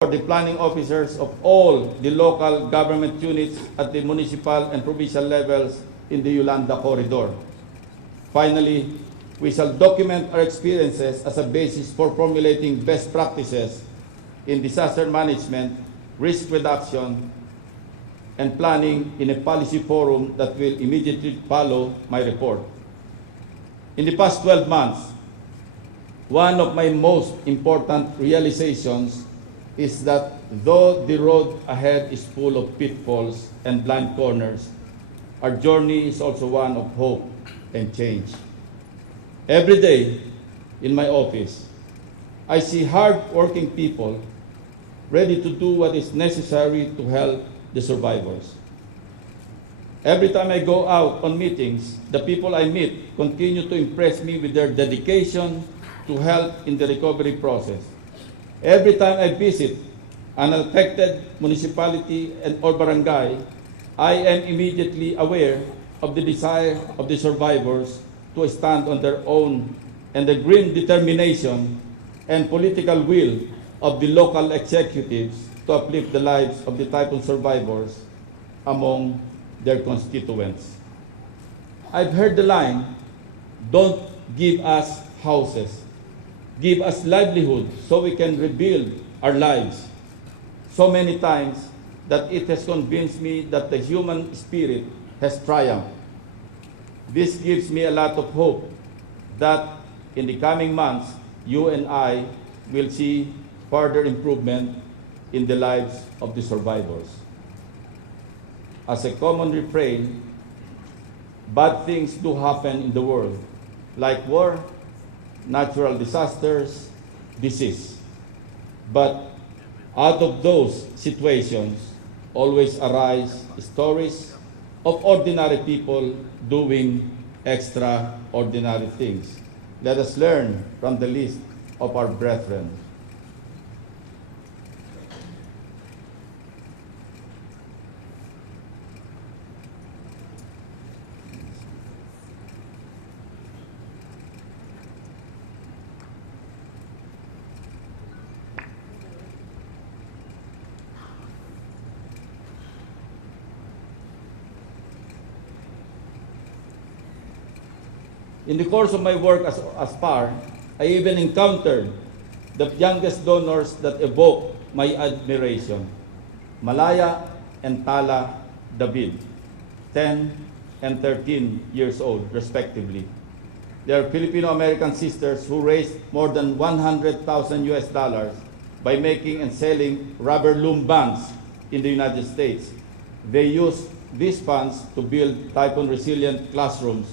for the planning officers of all the local government units at the municipal and provincial levels in the Yolanda Corridor. Finally, we shall document our experiences as a basis for formulating best practices in disaster management, risk reduction, and planning in a policy forum that will immediately follow my report. In the past 12 months, one of my most important realizations is that though the road ahead is full of pitfalls and blind corners, our journey is also one of hope and change. Every day in my office, I see hard-working people ready to do what is necessary to help the survivors. Every time I go out on meetings, the people I meet continue to impress me with their dedication to help in the recovery process. Every time I visit an affected municipality or barangay, I am immediately aware of the desire of the survivors to stand on their own and the grim determination and political will of the local executives to uplift the lives of the typhoon survivors among their constituents. I've heard the line, "Don't give us houses, give us livelihood so we can rebuild our lives," so many times that it has convinced me that the human spirit has triumphed. This gives me a lot of hope that in the coming months, you and I will see further improvement in the lives of the survivors. As a common refrain, bad things do happen in the world, like war, natural disasters, disease. But out of those situations always arise stories of ordinary people doing extraordinary things. Let us learn from the list of our brethren. In the course of my work as PAR, I even encountered the youngest donors that evoke my admiration. Malaya and Tala David, 10 and 13 years old, respectively. They are Filipino-American sisters who raised more than $100,000 by making and selling rubber loom bands in the United States. They used these funds to build typhoon-resilient classrooms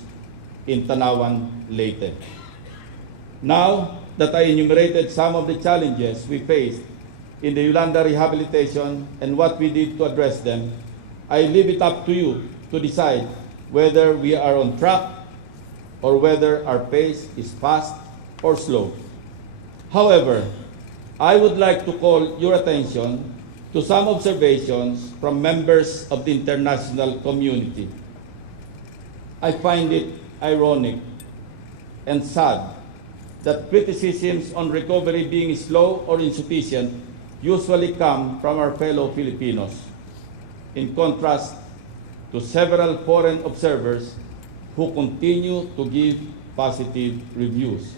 in Tanawan, Leyte. Now that I enumerated some of the challenges we faced in the Yolanda rehabilitation and what we did to address them, I leave it up to you to decide whether we are on track or whether our pace is fast or slow. However, I would like to call your attention to some observations from members of the international community. I find it ironic and sad that criticisms on recovery being slow or insufficient usually come from our fellow Filipinos, in contrast to several foreign observers who continue to give positive reviews.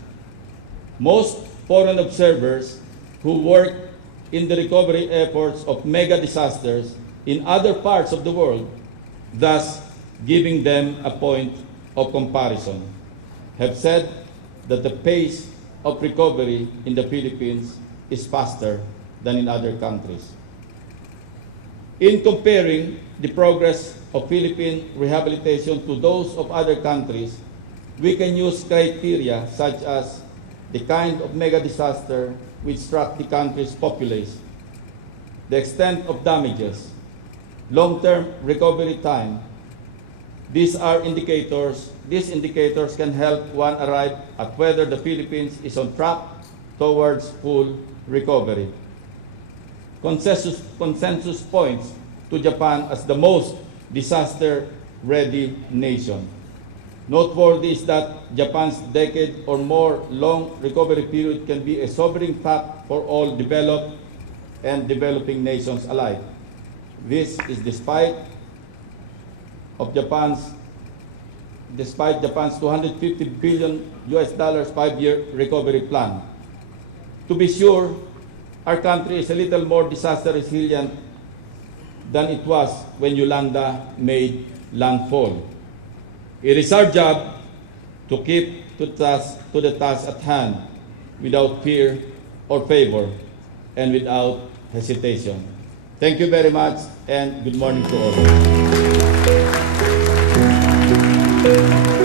Most foreign observers who work in the recovery efforts of mega disasters in other parts of the world, thus giving them a point of comparison, have said that the pace of recovery in the Philippines is faster than in other countries. In comparing the progress of Philippine rehabilitation to those of other countries, we can use criteria such as the kind of mega disaster which struck the country's populace, the extent of damages, long-term recovery time. These indicators can help one arrive at whether the Philippines is on track towards full recovery. Consensus points to Japan as the most disaster-ready nation. Noteworthy is that Japan's decade or more long recovery period can be a sobering fact for all developed and developing nations alike. This is despite Japan's $250 billion five-year recovery plan. To be sure, our country is a little more disaster resilient than it was when Yolanda made landfall. It is our job to keep to the task at hand without fear or favor and without hesitation. Thank you very much and good morning to all.